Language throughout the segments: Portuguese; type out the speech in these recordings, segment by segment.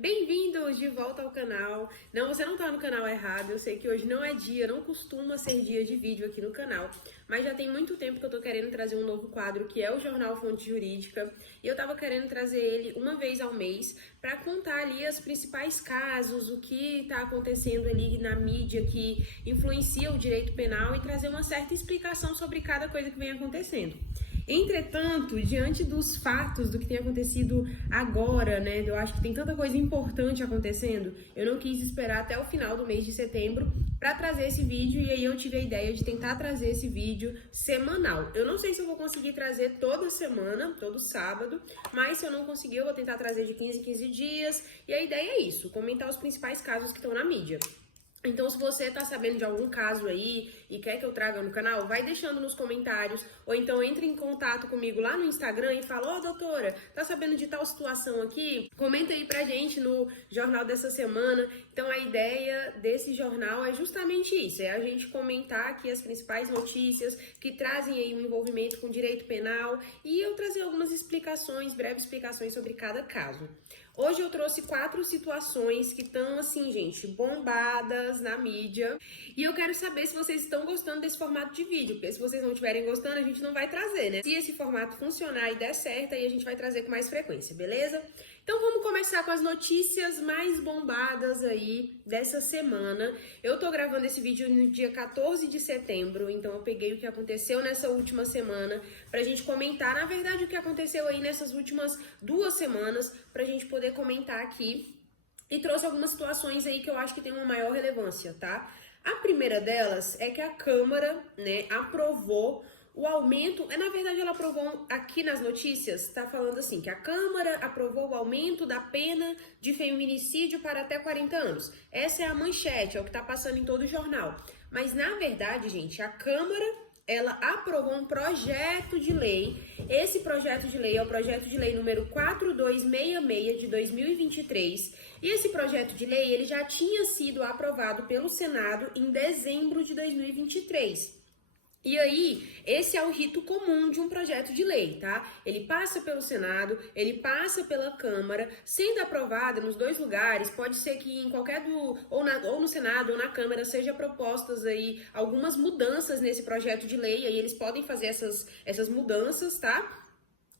Bem-vindos de volta ao canal. Não, você não tá no canal errado. Eu sei que hoje não é dia, não costuma ser dia de vídeo aqui no canal, mas já tem muito tempo que eu tô querendo trazer um novo quadro, que é o Jornal Fonte Jurídica, e eu tava querendo trazer ele uma vez ao mês para contar ali os principais casos, o que tá acontecendo ali na mídia que influencia o direito penal e trazer uma certa explicação sobre cada coisa que vem acontecendo. Entretanto, diante dos fatos do que tem acontecido agora, né, eu acho que tem tanta coisa importante acontecendo, eu não quis esperar até o final do mês de setembro para trazer esse vídeo, e aí eu tive a ideia de tentar trazer esse vídeo semanal. Eu não sei se eu vou conseguir trazer toda semana, todo sábado, mas se eu não conseguir, eu vou tentar trazer de 15 em 15 dias, e a ideia é isso, comentar os principais casos que estão na mídia. Então, se você tá sabendo de algum caso aí e quer que eu traga no canal, vai deixando nos comentários, ou então entre em contato comigo lá no Instagram e fala: ó, doutora, tá sabendo de tal situação aqui? Comenta aí pra gente no jornal dessa semana. Então, a ideia desse jornal é justamente isso, é a gente comentar aqui as principais notícias que trazem aí um envolvimento com direito penal e eu trazer algumas explicações, breves explicações sobre cada caso. Hoje eu trouxe 4 situações que estão, assim, gente, bombadas na mídia. E eu quero saber se vocês estão gostando desse formato de vídeo, porque se vocês não estiverem gostando, a gente não vai trazer, né? Se esse formato funcionar e der certo, aí a gente vai trazer com mais frequência, beleza? Então vamos começar com as notícias mais bombadas aí dessa semana. Eu tô gravando esse vídeo no dia 14 de setembro, então eu peguei o que aconteceu nessa última semana pra gente comentar, na verdade, o que aconteceu aí nessas últimas 2 semanas, pra gente poder comentar aqui. E trouxe algumas situações aí que eu acho que tem uma maior relevância, tá? A primeira delas é que a Câmara, né, aprovou o aumento, na verdade ela aprovou aqui nas notícias, tá falando assim, que a Câmara aprovou o aumento da pena de feminicídio para até 40 anos. Essa é a manchete, é o que tá passando em todo o jornal. Mas na verdade, gente, a Câmara ela aprovou um projeto de lei. Esse projeto de lei é o projeto de lei número 4266 de 2023. E esse projeto de lei ele já tinha sido aprovado pelo Senado em dezembro de 2023. E aí, esse é o rito comum de um projeto de lei, tá? Ele passa pelo Senado, ele passa pela Câmara, sendo aprovado nos 2 lugares, pode ser que em qualquer ou no Senado ou na Câmara seja propostas aí algumas mudanças nesse projeto de lei, aí eles podem fazer essas mudanças, tá?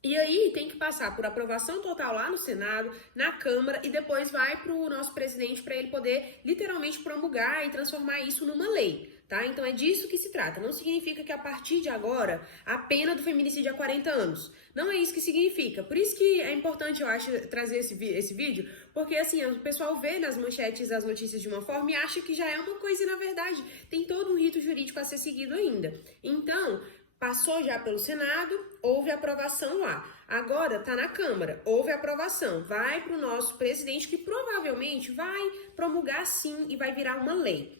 E aí tem que passar por aprovação total lá no Senado, na Câmara, e depois vai para o nosso presidente para ele poder literalmente promulgar e transformar isso numa lei, tá? Então é disso que se trata. Não significa que a partir de agora a pena do feminicídio é 40 anos. Não é isso que significa. Por isso que é importante, eu acho, trazer esse vídeo, porque assim, o pessoal vê nas manchetes as notícias de uma forma e acha que já é uma coisa e na verdade tem todo um rito jurídico a ser seguido ainda. Então, passou já pelo Senado, houve aprovação lá. Agora tá na Câmara, houve aprovação. Vai para o nosso presidente, que provavelmente vai promulgar sim e vai virar uma lei.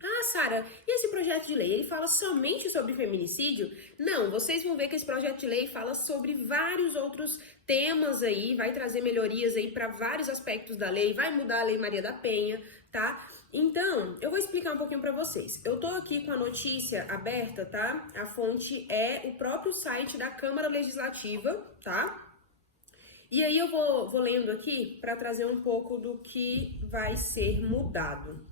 Ah, Sara, e esse projeto de lei, ele fala somente sobre feminicídio? Não, vocês vão ver que esse projeto de lei fala sobre vários outros temas aí, vai trazer melhorias aí para vários aspectos da lei, vai mudar a Lei Maria da Penha, tá? Então, eu vou explicar um pouquinho para vocês. Eu tô aqui com a notícia aberta, tá? A fonte é o próprio site da Câmara Legislativa, tá? E aí eu vou lendo aqui para trazer um pouco do que vai ser mudado.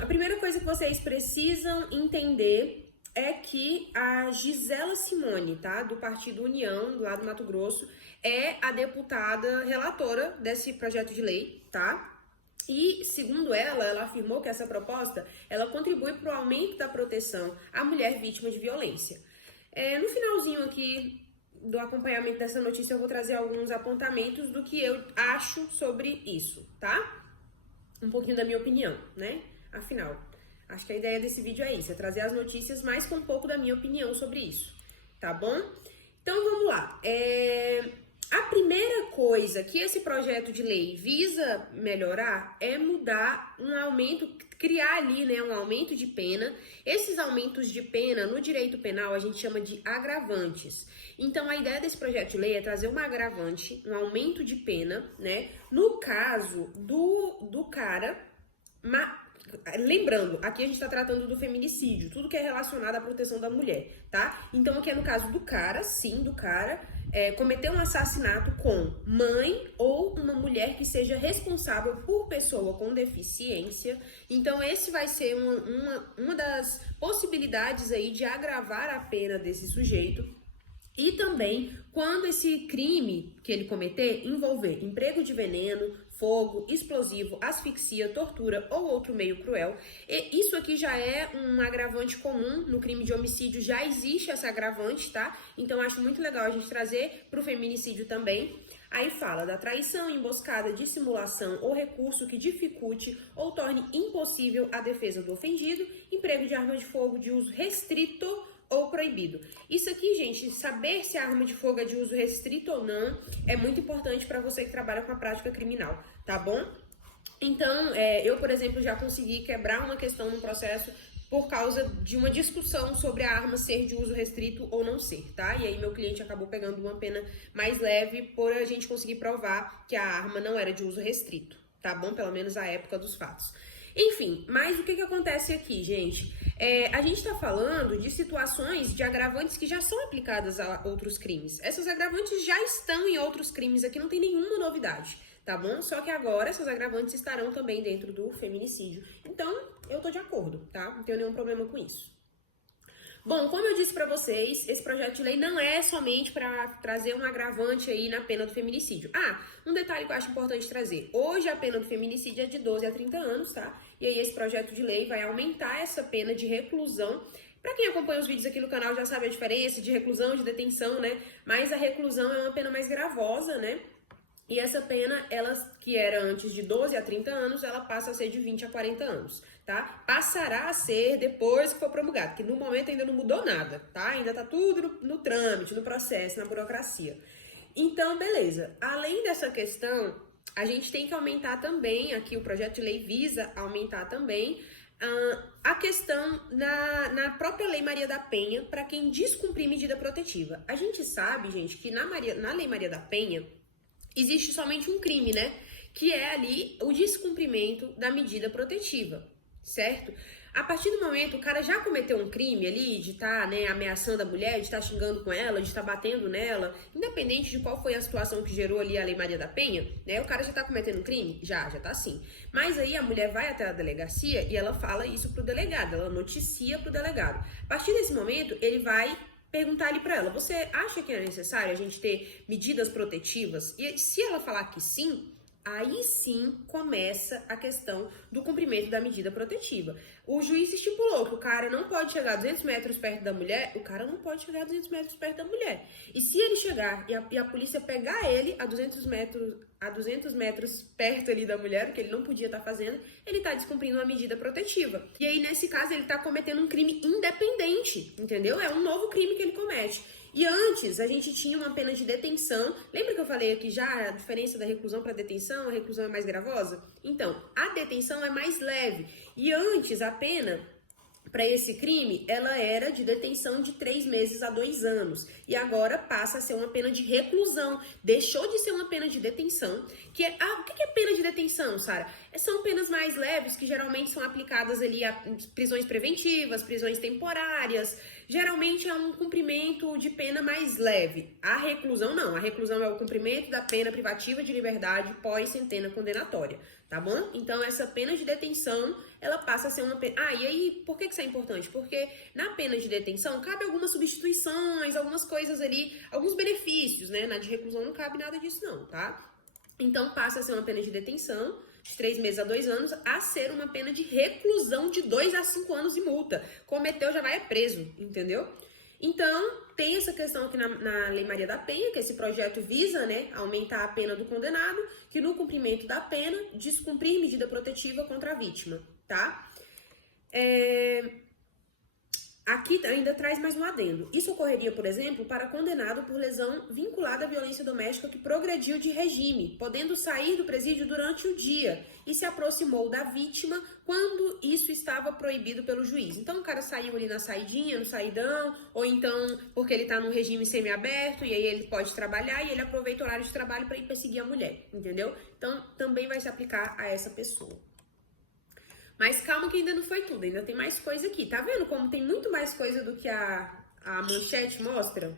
A primeira coisa que vocês precisam entender é que a Gisela Simone, tá, do Partido União, lá do Mato Grosso, é a deputada relatora desse projeto de lei, tá? E, segundo ela afirmou que essa proposta, ela contribui para o aumento da proteção à mulher vítima de violência. No finalzinho aqui do acompanhamento dessa notícia, eu vou trazer alguns apontamentos do que eu acho sobre isso, tá? Um pouquinho da minha opinião, né? Afinal, acho que a ideia desse vídeo é isso, é trazer as notícias, mas com um pouco da minha opinião sobre isso, tá bom? Então, vamos lá. A primeira coisa que esse projeto de lei visa melhorar é mudar um aumento, criar ali, né, um aumento de pena. Esses aumentos de pena no direito penal a gente chama de agravantes. Então a ideia desse projeto de lei é trazer uma agravante, um aumento de pena, né, no caso do cara. Lembrando, aqui a gente tá tratando do feminicídio, tudo que é relacionado à proteção da mulher, tá? Então aqui é no caso do cara, sim, do cara, cometer um assassinato com mãe ou uma mulher que seja responsável por pessoa com deficiência. Então, esse vai ser uma das possibilidades aí de agravar a pena desse sujeito. E também, quando esse crime que ele cometer envolver emprego de veneno, fogo, explosivo, asfixia, tortura ou outro meio cruel. E isso aqui já é um agravante comum no crime de homicídio, já existe essa agravante, tá? Então, acho muito legal a gente trazer para o feminicídio também. Aí fala da traição, emboscada, dissimulação ou recurso que dificulte ou torne impossível a defesa do ofendido, emprego de arma de fogo de uso restrito ou proibido. Isso aqui, gente, saber se a arma de fogo é de uso restrito ou não é muito importante para você que trabalha com a prática criminal, tá bom? Então, eu, por exemplo, já consegui quebrar uma questão no processo por causa de uma discussão sobre a arma ser de uso restrito ou não ser, tá? E aí meu cliente acabou pegando uma pena mais leve por a gente conseguir provar que a arma não era de uso restrito, tá bom? Pelo menos à época dos fatos. Enfim, mas o que acontece aqui, gente? A gente tá falando de situações de agravantes que já são aplicadas a outros crimes. Essas agravantes já estão em outros crimes aqui, não tem nenhuma novidade, tá bom? Só que agora essas agravantes estarão também dentro do feminicídio. Então, eu tô de acordo, tá? Não tenho nenhum problema com isso. Bom, como eu disse pra vocês, esse projeto de lei não é somente para trazer um agravante aí na pena do feminicídio. Um detalhe que eu acho importante trazer. Hoje a pena do feminicídio é de 12 a 30 anos, tá? E aí esse projeto de lei vai aumentar essa pena de reclusão. Pra quem acompanha os vídeos aqui no canal já sabe a diferença de reclusão e de detenção, né? Mas a reclusão é uma pena mais gravosa, né? E essa pena, ela que era antes de 12 a 30 anos, ela passa a ser de 20 a 40 anos, tá? Passará a ser depois que for promulgado, que no momento ainda não mudou nada, tá? Ainda tá tudo no trâmite, no processo, na burocracia. Então, beleza. Além dessa questão, a gente tem que aumentar também, aqui o projeto de lei visa aumentar também a questão na própria Lei Maria da Penha para quem descumprir medida protetiva. A gente sabe, gente, que na Lei Maria da Penha existe somente um crime, né? Que é ali o descumprimento da medida protetiva, certo? A partir do momento, o cara já cometeu um crime ali, de estar, né, ameaçando a mulher, de estar xingando com ela, de estar batendo nela, independente de qual foi a situação que gerou ali a Lei Maria da Penha, né? O cara já tá cometendo um crime? Já tá sim. Mas aí a mulher vai até a delegacia e ela fala isso pro delegado, ela noticia pro delegado. A partir desse momento, ele vai perguntar ali pra ela, você acha que é necessário a gente ter medidas protetivas? E se ela falar que sim, aí sim começa a questão do cumprimento da medida protetiva. O juiz estipulou que o cara não pode chegar a 200 metros perto da mulher, o cara não pode chegar a 200 metros perto da mulher. E se ele chegar e a polícia pegar ele a 200 metros perto ali da mulher, o que ele não podia estar fazendo, ele está descumprindo uma medida protetiva. E aí, nesse caso, ele está cometendo um crime independente, entendeu? É um novo crime que ele comete. E antes, a gente tinha uma pena de detenção. Lembra que eu falei aqui já a diferença da reclusão para detenção? A reclusão é mais gravosa? Então, a detenção é mais leve. E antes, a pena para esse crime, ela era de detenção de 3 meses a 2 anos. E agora passa a ser uma pena de reclusão. Deixou de ser uma pena de detenção. O que é pena de detenção, Sara? São penas mais leves que geralmente são aplicadas ali a prisões preventivas, prisões temporárias. Geralmente é um cumprimento de pena mais leve. A reclusão não. A reclusão é o cumprimento da pena privativa de liberdade pós sentença condenatória, tá bom? Então essa pena de detenção, ela passa a ser uma pena... e aí, por que isso é importante? Porque na pena de detenção cabe algumas substituições, algumas coisas ali, alguns benefícios, né? Na de reclusão não cabe nada disso não, tá? Então passa a ser uma pena de detenção de 3 meses a 2 anos, a ser uma pena de reclusão de 2 a 5 anos e multa. Cometeu, já vai preso, entendeu? Então, tem essa questão aqui na Lei Maria da Penha, que esse projeto visa, né, aumentar a pena do condenado, que no cumprimento da pena, descumprir medida protetiva contra a vítima, tá? Aqui ainda traz mais um adendo. Isso ocorreria, por exemplo, para condenado por lesão vinculada à violência doméstica que progrediu de regime, podendo sair do presídio durante o dia e se aproximou da vítima quando isso estava proibido pelo juiz. Então, o cara saiu ali na saidinha, no saidão, ou então porque ele está num regime semiaberto e aí ele pode trabalhar e ele aproveita o horário de trabalho para ir perseguir a mulher, entendeu? Então, também vai se aplicar a essa pessoa. Mas calma que ainda não foi tudo, ainda tem mais coisa aqui. Tá vendo como tem muito mais coisa do que a manchete mostra?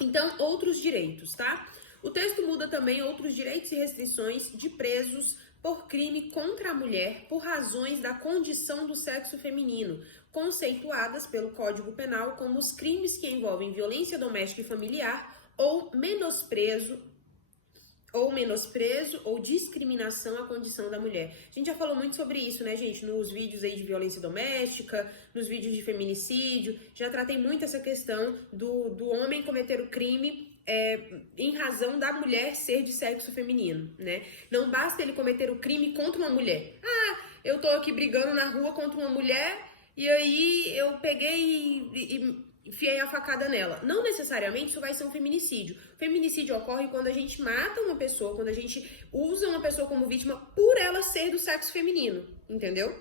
Então, outros direitos, tá? O texto muda também outros direitos e restrições de presos por crime contra a mulher por razões da condição do sexo feminino, conceituadas pelo Código Penal como os crimes que envolvem violência doméstica e familiar ou menosprezo ou discriminação à condição da mulher. A gente já falou muito sobre isso, né, gente? Nos vídeos aí de violência doméstica, nos vídeos de feminicídio, já tratei muito essa questão do homem cometer o crime em razão da mulher ser de sexo feminino, né? Não basta ele cometer o crime contra uma mulher. Ah, eu tô aqui brigando na rua contra uma mulher e aí eu peguei e enfiei a facada nela. Não necessariamente isso vai ser um feminicídio. Feminicídio ocorre quando a gente mata uma pessoa, quando a gente usa uma pessoa como vítima por ela ser do sexo feminino, entendeu?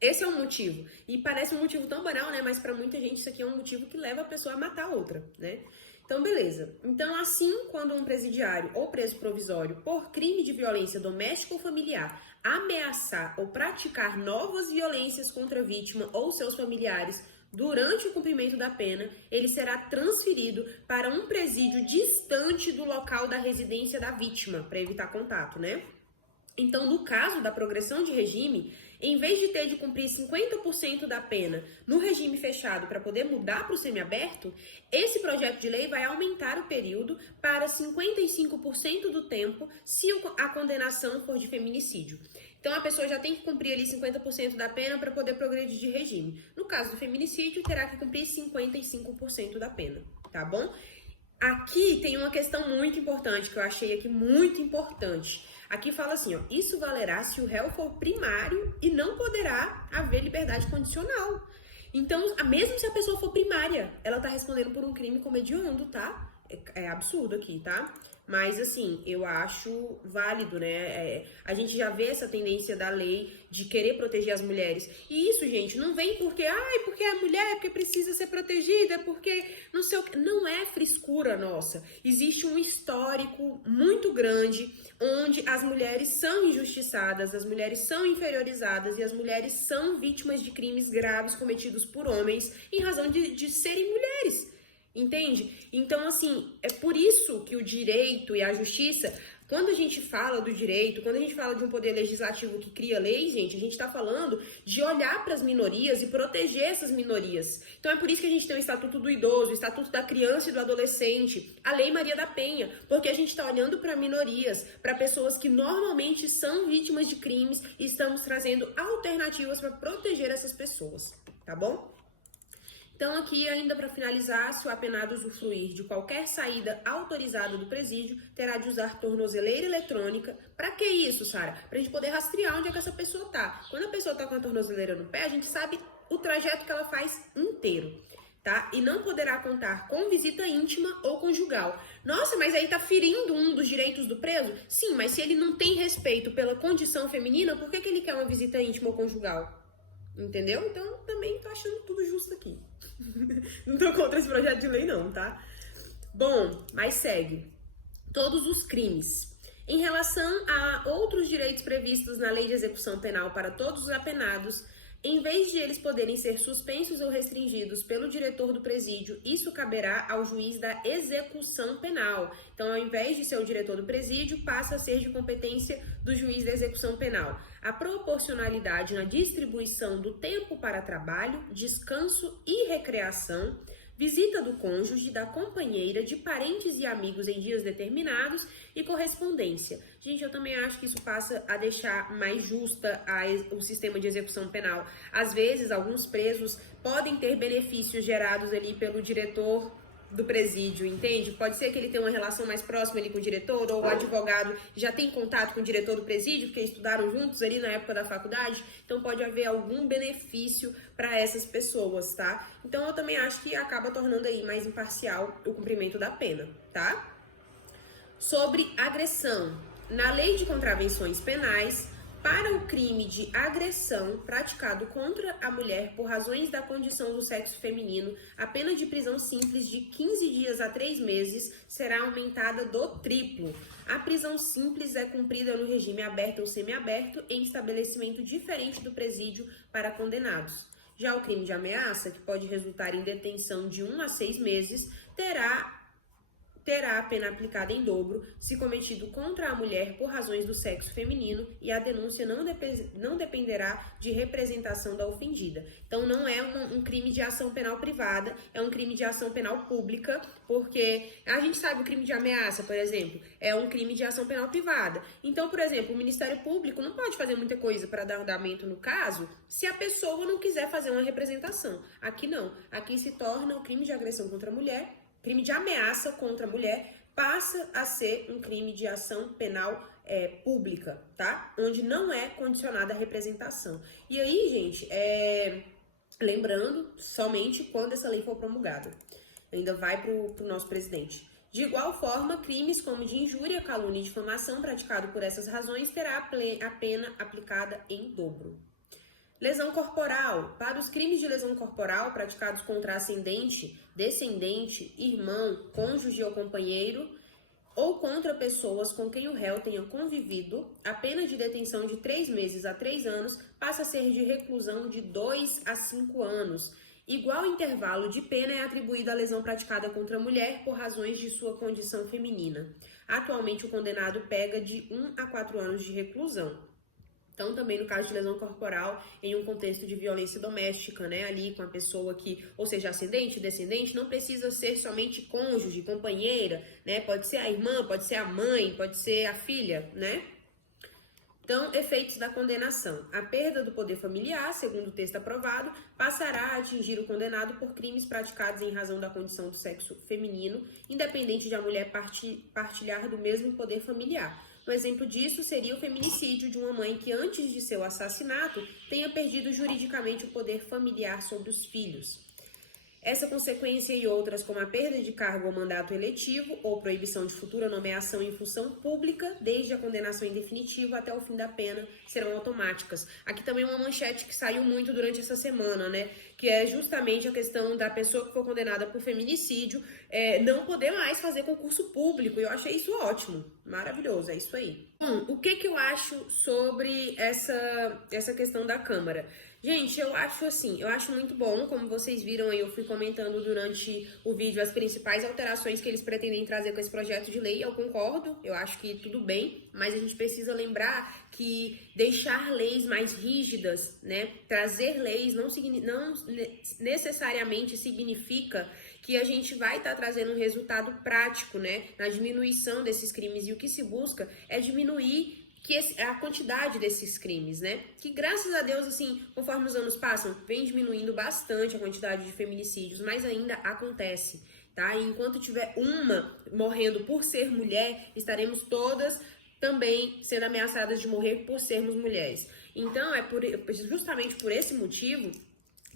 Esse é o motivo. E parece um motivo tão banal, né? Mas pra muita gente isso aqui é um motivo que leva a pessoa a matar outra, né? Então, beleza. Então, assim, quando um presidiário ou preso provisório, por crime de violência doméstica ou familiar, ameaçar ou praticar novas violências contra a vítima ou seus familiares durante o cumprimento da pena, ele será transferido para um presídio distante do local da residência da vítima, para evitar contato, né? Então, no caso da progressão de regime, em vez de ter de cumprir 50% da pena no regime fechado para poder mudar para o semiaberto, esse projeto de lei vai aumentar o período para 55% do tempo se a condenação for de feminicídio. Então, a pessoa já tem que cumprir ali 50% da pena para poder progredir de regime. No caso do feminicídio, terá que cumprir 55% da pena, tá bom? Aqui tem uma questão muito importante, que eu achei aqui muito importante. Aqui fala assim, ó, isso valerá se o réu for primário e não poderá haver liberdade condicional. Então, mesmo se a pessoa for primária, ela tá respondendo por um crime como hediondo, tá? É absurdo aqui, tá? Mas, assim, eu acho válido, né? A gente já vê essa tendência da lei de querer proteger as mulheres. E isso, gente, não vem porque, porque é mulher, porque precisa ser protegida, porque não sei o que. Não é frescura nossa. Existe um histórico muito grande onde as mulheres são injustiçadas, as mulheres são inferiorizadas e as mulheres são vítimas de crimes graves cometidos por homens em razão de serem mulheres. Entende? Então, assim, é por isso que o direito e a justiça, quando a gente fala do direito, quando a gente fala de um poder legislativo que cria leis, gente, a gente tá falando de olhar para as minorias e proteger essas minorias. Então é por isso que a gente tem o Estatuto do Idoso, o Estatuto da Criança e do Adolescente, a Lei Maria da Penha, porque a gente tá olhando para minorias, para pessoas que normalmente são vítimas de crimes e estamos trazendo alternativas para proteger essas pessoas, tá bom? Então, aqui, ainda para finalizar, se o apenado usufruir de qualquer saída autorizada do presídio, terá de usar tornozeleira eletrônica. Para que isso, Sara? Para a gente poder rastrear onde é que essa pessoa tá. Quando a pessoa tá com a tornozeleira no pé, a gente sabe o trajeto que ela faz inteiro, tá? E não poderá contar com visita íntima ou conjugal. Nossa, mas aí tá ferindo um dos direitos do preso? Sim, mas se ele não tem respeito pela condição feminina, por que ele quer uma visita íntima ou conjugal? Entendeu? Então, também tô achando tudo justo aqui. Não tô contra esse projeto de lei não, tá? Bom, mas segue. Todos os crimes. Em relação a outros direitos previstos na Lei de Execução Penal para todos os apenados, em vez de eles poderem ser suspensos ou restringidos pelo diretor do presídio, isso caberá ao juiz da execução penal. Então, ao invés de ser o diretor do presídio, passa a ser de competência do juiz da execução penal. A proporcionalidade na distribuição do tempo para trabalho, descanso e recreação, visita do cônjuge, da companheira, de parentes e amigos em dias determinados e correspondência. Gente, eu também acho que isso passa a deixar mais justa o sistema de execução penal. Às vezes, alguns presos podem ter benefícios gerados ali pelo diretor do presídio, entende? Pode ser que ele tenha uma relação mais próxima ali com o diretor, ou o advogado já tem contato com o diretor do presídio, porque estudaram juntos ali na época da faculdade, então pode haver algum benefício para essas pessoas, tá? Então eu também acho que acaba tornando aí mais imparcial o cumprimento da pena, tá? Sobre agressão. Na Lei de Contravenções Penais, para o crime de agressão praticado contra a mulher por razões da condição do sexo feminino, a pena de prisão simples de 15 dias a 3 meses será aumentada do triplo. A prisão simples é cumprida no regime aberto ou semiaberto em estabelecimento diferente do presídio para condenados. Já o crime de ameaça, que pode resultar em detenção de 1 a 6 meses, terá terá a pena aplicada em dobro se cometido contra a mulher por razões do sexo feminino e a denúncia não dependerá de representação da ofendida. Então, não é um crime de ação penal privada, é um crime de ação penal pública, porque a gente sabe o crime de ameaça, por exemplo, é um crime de ação penal privada. Então, por exemplo, o Ministério Público não pode fazer muita coisa para dar andamento no caso se a pessoa não quiser fazer uma representação. Aqui não. Aqui se torna o crime de agressão contra a mulher, crime de ameaça contra a mulher, passa a ser um crime de ação penal pública, tá? Onde não é condicionada a representação. E aí, gente, lembrando, somente quando essa lei for promulgada. Ainda vai pro nosso presidente. De igual forma, crimes como de injúria, calúnia e difamação praticado por essas razões terá a pena aplicada em dobro. Lesão corporal. Para os crimes de lesão corporal praticados contra ascendente, descendente, irmão, cônjuge ou companheiro, ou contra pessoas com quem o réu tenha convivido, a pena de detenção de 3 meses a 3 anos passa a ser de reclusão de 2 a 5 anos. Igual intervalo de pena é atribuído à lesão praticada contra a mulher por razões de sua condição feminina. Atualmente, o condenado pega de 1 a 4 anos de reclusão. Então, também no caso de lesão corporal, em um contexto de violência doméstica, né, ali com a pessoa que, ou seja, ascendente, descendente, não precisa ser somente cônjuge, companheira, né, pode ser a irmã, pode ser a mãe, pode ser a filha, né. Então, efeitos da condenação. A perda do poder familiar, segundo o texto aprovado, passará a atingir o condenado por crimes praticados em razão da condição do sexo feminino, independente de a mulher partilhar do mesmo poder familiar. Um exemplo disso seria o feminicídio de uma mãe que, antes de seu assassinato, tenha perdido juridicamente o poder familiar sobre os filhos. Essa consequência e outras, como a perda de cargo ou mandato eletivo ou proibição de futura nomeação em função pública, desde a condenação em definitivo até o fim da pena, serão automáticas. Aqui também uma manchete que saiu muito durante essa semana, né? Que é justamente a questão da pessoa que for condenada por feminicídio não poder mais fazer concurso público. E eu achei isso ótimo, maravilhoso, é isso aí. O que eu acho sobre essa questão da Câmara? Gente, eu acho muito bom, como vocês viram aí, eu fui comentando durante o vídeo as principais alterações que eles pretendem trazer com esse projeto de lei, eu concordo, eu acho que tudo bem, mas a gente precisa lembrar que deixar leis mais rígidas, né, trazer leis não necessariamente significa que a gente vai estar trazendo um resultado prático, né, na diminuição desses crimes, e o que se busca é diminuir a quantidade desses crimes, né? Que graças a Deus, assim, conforme os anos passam, vem diminuindo bastante a quantidade de feminicídios, mas ainda acontece, tá? E enquanto tiver uma morrendo por ser mulher, estaremos todas também sendo ameaçadas de morrer por sermos mulheres. Então, justamente por esse motivo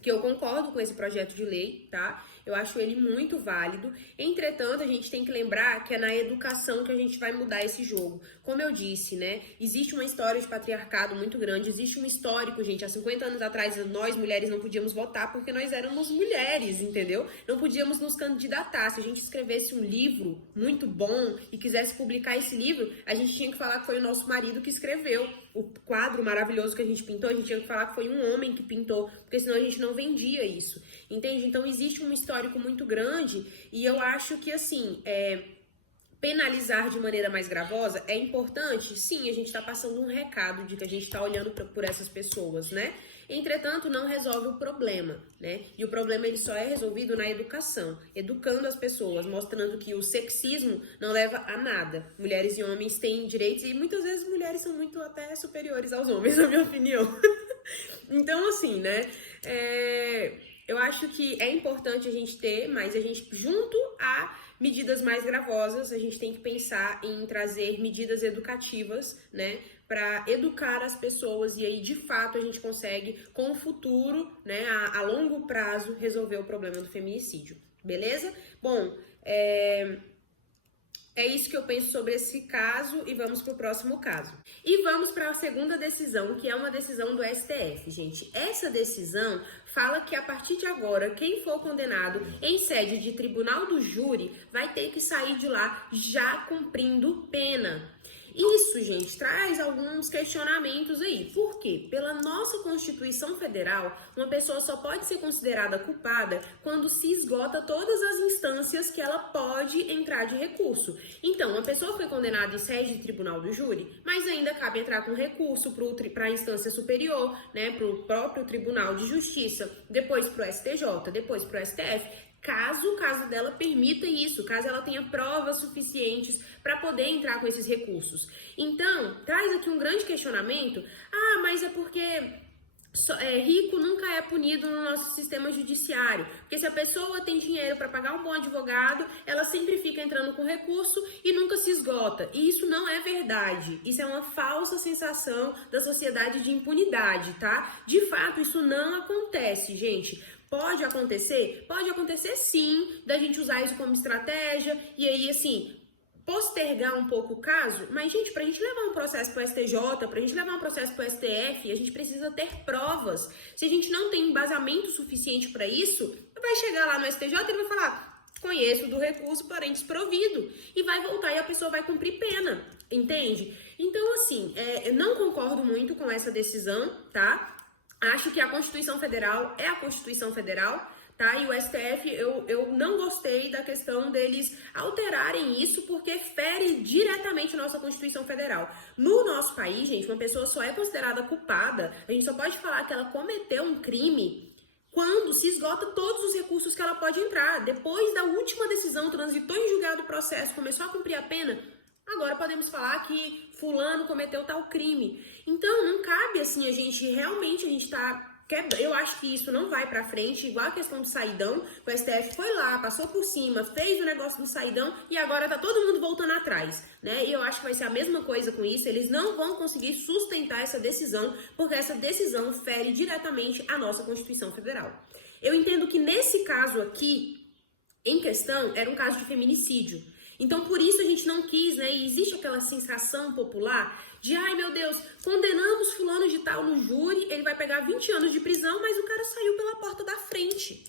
que eu concordo com esse projeto de lei, tá? Eu acho ele muito válido. Entretanto, a gente tem que lembrar que é na educação que a gente vai mudar esse jogo. Como eu disse, né? Existe uma história de patriarcado muito grande, existe um histórico, gente. Há 50 anos atrás, nós mulheres não podíamos votar porque nós éramos mulheres, entendeu? Não podíamos nos candidatar. Se a gente escrevesse um livro muito bom e quisesse publicar esse livro, a gente tinha que falar que foi o nosso marido que escreveu. O quadro maravilhoso que a gente pintou, a gente tinha que falar que foi um homem que pintou, porque senão a gente não vendia isso, entende? Então existe um histórico muito grande e eu acho que, assim, penalizar de maneira mais gravosa é importante. Sim, a gente está passando um recado de que a gente está olhando por essas pessoas, né? Entretanto, não resolve o problema, né? E o problema ele só é resolvido na educação, educando as pessoas, mostrando que o sexismo não leva a nada. Mulheres e homens têm direitos e muitas vezes mulheres são muito até superiores aos homens, na minha opinião. Então, assim, né? Eu acho que é importante a gente ter, mas a gente, junto a medidas mais gravosas, a gente tem que pensar em trazer medidas educativas, né, para educar as pessoas e aí, de fato, a gente consegue, com o futuro, né, a longo prazo, resolver o problema do feminicídio, beleza? Bom, é isso que eu penso sobre esse caso e vamos para o próximo caso. E vamos para a segunda decisão, que é uma decisão do STF, gente. Essa decisão fala que a partir de agora, quem for condenado em sede de tribunal do júri vai ter que sair de lá já cumprindo pena. Isso, gente, traz alguns questionamentos aí. Por quê? Pela nossa Constituição Federal, uma pessoa só pode ser considerada culpada quando se esgota todas as instâncias que ela pode entrar de recurso. Então, uma pessoa foi condenada em sede de tribunal do júri, mas ainda cabe entrar com recurso para a instância superior, né, para o próprio Tribunal de Justiça, depois para o STJ, depois para o STF. Caso o caso dela permita isso, caso ela tenha provas suficientes para poder entrar com esses recursos. Então, traz aqui um grande questionamento. Ah, mas é porque rico nunca é punido no nosso sistema judiciário. Porque se a pessoa tem dinheiro para pagar um bom advogado, ela sempre fica entrando com recurso e nunca se esgota. E isso não é verdade. Isso é uma falsa sensação da sociedade de impunidade, tá? De fato, isso não acontece, gente. Pode acontecer? Pode acontecer sim, da gente usar isso como estratégia e aí, assim, postergar um pouco o caso. Mas, gente, pra gente levar um processo pro STJ, pra gente levar um processo pro STF, a gente precisa ter provas. Se a gente não tem embasamento suficiente para isso, vai chegar lá no STJ e ele vai falar: conheço do recurso, porém desprovido. E vai voltar e a pessoa vai cumprir pena, entende? Então, assim, eu não concordo muito com essa decisão, tá? Acho que a Constituição Federal é a Constituição Federal, tá? E o STF, eu não gostei da questão deles alterarem isso, porque fere diretamente a nossa Constituição Federal. No nosso país, gente, uma pessoa só é considerada culpada, a gente só pode falar que ela cometeu um crime quando se esgota todos os recursos que ela pode entrar. Depois da última decisão, transitou em julgado o processo, começou a cumprir a pena, agora podemos falar que fulano cometeu tal crime. Então, não cabe assim, a gente tá... Eu acho que isso não vai pra frente, igual a questão do saidão. O STF foi lá, passou por cima, fez o negócio do saidão e agora tá todo mundo voltando atrás, né? E eu acho que vai ser a mesma coisa com isso. Eles não vão conseguir sustentar essa decisão, porque essa decisão fere diretamente a nossa Constituição Federal. Eu entendo que nesse caso aqui, em questão, era um caso de feminicídio. Então, por isso a gente não quis, né? E existe aquela sensação popular de, ai meu Deus, condenamos fulano de tal no júri, ele vai pegar 20 anos de prisão, mas o cara saiu pela porta da frente.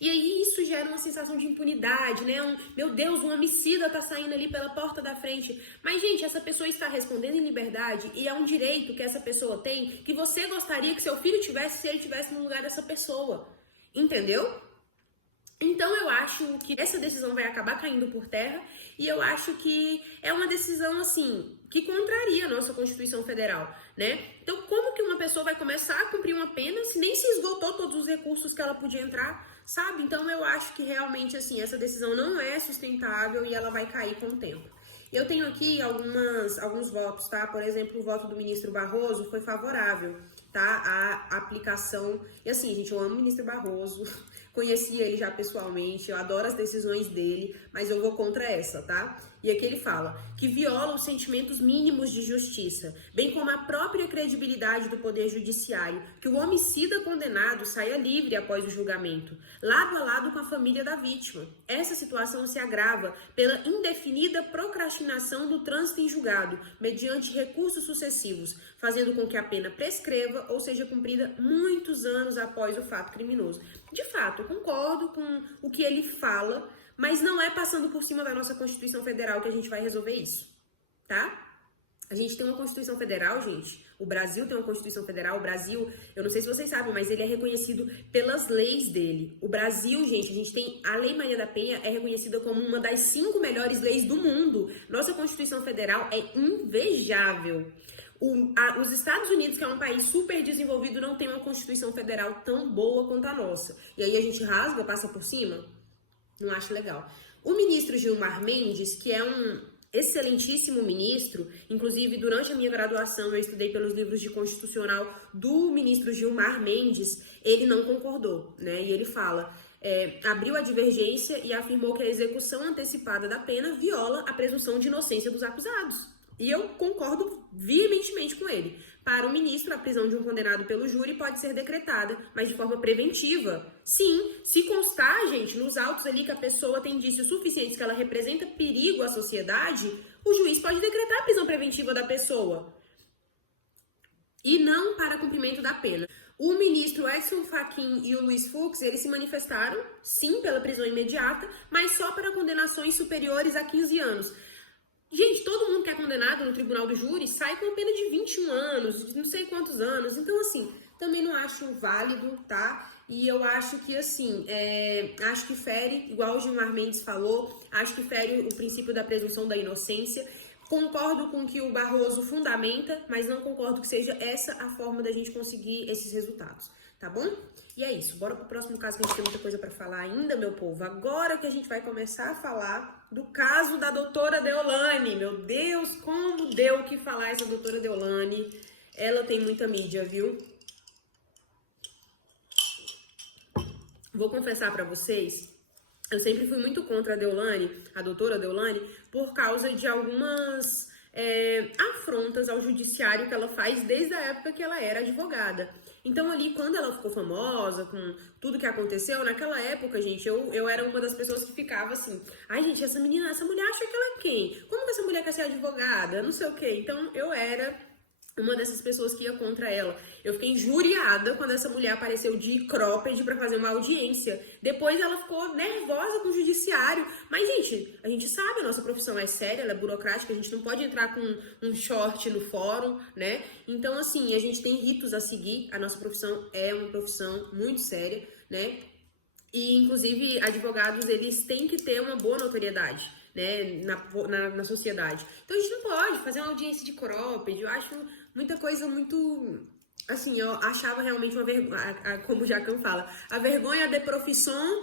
E aí isso gera uma sensação de impunidade, né? Meu Deus, um homicida tá saindo ali pela porta da frente. Mas, gente, essa pessoa está respondendo em liberdade e é um direito que essa pessoa tem, que você gostaria que seu filho tivesse se ele tivesse no lugar dessa pessoa. Entendeu? Então eu acho que essa decisão vai acabar caindo por terra e eu acho que é uma decisão, assim, que contraria a nossa Constituição Federal, né? Então como que uma pessoa vai começar a cumprir uma pena se nem se esgotou todos os recursos que ela podia entrar, sabe? Então eu acho que realmente, assim, essa decisão não é sustentável e ela vai cair com o tempo. Eu tenho aqui alguns votos, tá? Por exemplo, o voto do ministro Barroso foi favorável, tá? A aplicação... E assim, gente, eu amo o ministro Barroso, conheci ele já pessoalmente, eu adoro as decisões dele, mas eu vou contra essa, tá? E aqui ele fala que viola os sentimentos mínimos de justiça, bem como a própria credibilidade do Poder Judiciário, que o homicida condenado saia livre após o julgamento, lado a lado com a família da vítima. Essa situação se agrava pela indefinida procrastinação do trânsito em julgado, mediante recursos sucessivos, fazendo com que a pena prescreva ou seja cumprida muitos anos após o fato criminoso. De fato, eu concordo com o que ele fala, mas não é passando por cima da nossa Constituição Federal que a gente vai resolver isso, tá? A gente tem uma Constituição Federal, gente. O Brasil tem uma Constituição Federal. O Brasil, eu não sei se vocês sabem, mas ele é reconhecido pelas leis dele. O Brasil, gente, a gente tem... A Lei Maria da Penha é reconhecida como uma das 5 melhores leis do mundo. Nossa Constituição Federal é invejável. Os Estados Unidos, que é um país super desenvolvido, não tem uma Constituição Federal tão boa quanto a nossa. E aí a gente rasga, passa por cima? Não acho legal. O ministro Gilmar Mendes, que é um excelentíssimo ministro, inclusive durante a minha graduação eu estudei pelos livros de constitucional do ministro Gilmar Mendes, ele não concordou, né? E ele fala, abriu a divergência e afirmou que a execução antecipada da pena viola a presunção de inocência dos acusados. E eu concordo veementemente com ele. Para o ministro, a prisão de um condenado pelo júri pode ser decretada, mas de forma preventiva. Sim, se constar, gente, nos autos ali que a pessoa tem indícios suficientes que ela representa perigo à sociedade, o juiz pode decretar a prisão preventiva da pessoa. E não para cumprimento da pena. O ministro Edson Fachin e o Luiz Fux, eles se manifestaram, sim, pela prisão imediata, mas só para condenações superiores a 15 anos. Gente, todo mundo quer condenado no tribunal do júri, sai com pena de 21 anos, de não sei quantos anos. Então, assim, também não acho válido, tá? E eu acho que, assim, acho que fere, igual o Gilmar Mendes falou, acho que fere o princípio da presunção da inocência. Concordo com o que o Barroso fundamenta, mas não concordo que seja essa a forma da gente conseguir esses resultados, tá bom? E é isso, bora pro próximo caso que a gente tem muita coisa pra falar ainda, meu povo. Agora que a gente vai começar a falar do caso da doutora Deolane. Meu Deus, como deu o que falar essa doutora Deolane. Ela tem muita mídia, viu? Vou confessar pra vocês, eu sempre fui muito contra a Deolane, a doutora Deolane, por causa de algumas afrontas ao judiciário que ela faz desde a época que ela era advogada. Então ali, quando ela ficou famosa, com tudo que aconteceu, naquela época, gente, eu era uma das pessoas que ficava assim, ai gente, essa menina, essa mulher acha que ela é quem? Como que essa mulher quer ser advogada? Não sei o quê. Então eu era uma dessas pessoas que ia contra ela. Eu fiquei injuriada quando essa mulher apareceu de cropped pra fazer uma audiência. Depois ela ficou nervosa com o judiciário. Mas, gente, a gente sabe, a nossa profissão é séria, ela é burocrática, a gente não pode entrar com um short no fórum, né? Então, assim, a gente tem ritos a seguir. A nossa profissão é uma profissão muito séria, né? E, inclusive, advogados, eles têm que ter uma boa notoriedade, né, na sociedade. Então, a gente não pode fazer uma audiência de cropped. Eu acho muita coisa muito... Assim, eu achava realmente uma vergonha, como o Jacan fala, a vergonha de profissão.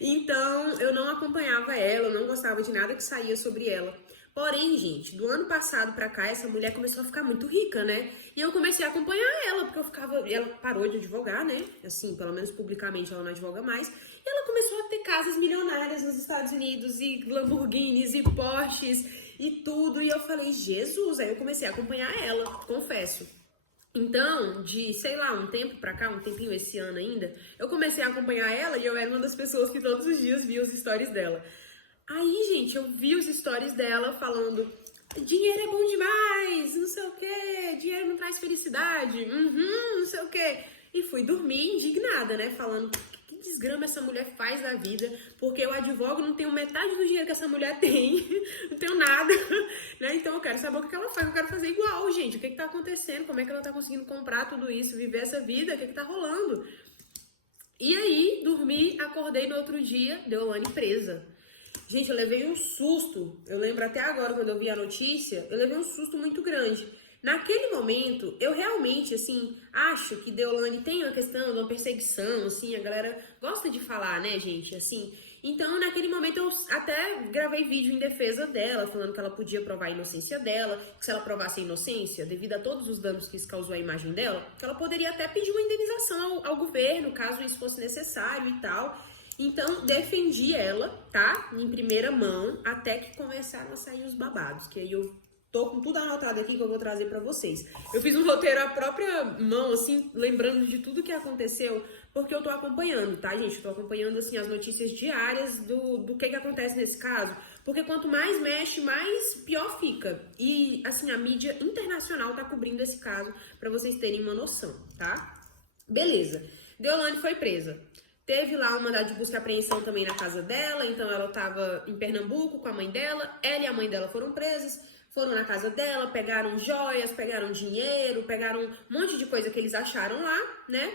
Então, eu não acompanhava ela, eu não gostava de nada que saía sobre ela. Porém, gente, do ano passado pra cá, essa mulher começou a ficar muito rica, né? E eu comecei a acompanhar ela, porque ela parou de advogar, né? Assim, pelo menos publicamente ela não advoga mais. E ela começou a ter casas milionárias nos Estados Unidos, e Lamborghinis, e Porsches, e tudo. E eu falei, Jesus! Aí eu comecei a acompanhar ela, confesso. Então, de, sei lá, um tempo pra cá, um tempinho esse ano ainda, eu comecei a acompanhar ela e eu era uma das pessoas que todos os dias via os stories dela. Aí, gente, eu vi os stories dela falando, dinheiro é bom demais, não sei o quê, dinheiro não traz felicidade, não sei o quê. E fui dormir indignada, né, falando, que desgrama essa mulher faz da vida, porque eu advogo, não tenho metade do dinheiro que essa mulher tem, não tenho nada, né, então eu quero saber o que ela faz, eu quero fazer igual, gente, o que tá acontecendo, como é que ela tá conseguindo comprar tudo isso, viver essa vida, o que tá rolando? E aí, dormi, acordei no outro dia, Deolane presa. Gente, eu levei um susto, eu lembro até agora quando eu vi a notícia, eu levei um susto muito grande. Naquele momento, eu realmente, assim, acho que Deolane tem uma questão de uma perseguição, assim, a galera gosta de falar, né, gente, assim. Então, naquele momento, eu até gravei vídeo em defesa dela, falando que ela podia provar a inocência dela, que se ela provasse a inocência, devido a todos os danos que isso causou à imagem dela, que ela poderia até pedir uma indenização ao governo, caso isso fosse necessário e tal. Então, defendi ela, tá? Em primeira mão, até que começaram a sair os babados, que aí eu tô com tudo anotado aqui que eu vou trazer pra vocês. Eu fiz um roteiro à própria mão, assim, lembrando de tudo que aconteceu, porque eu tô acompanhando, tá, gente? Eu tô acompanhando, assim, as notícias diárias do que acontece nesse caso, porque quanto mais mexe, mais pior fica. E, assim, a mídia internacional tá cobrindo esse caso, pra vocês terem uma noção, tá? Beleza. Deolane foi presa. Teve lá uma mandado de busca e apreensão também na casa dela, então ela estava em Pernambuco com a mãe dela, ela e a mãe dela foram presas, foram na casa dela, pegaram joias, pegaram dinheiro, pegaram um monte de coisa que eles acharam lá, né?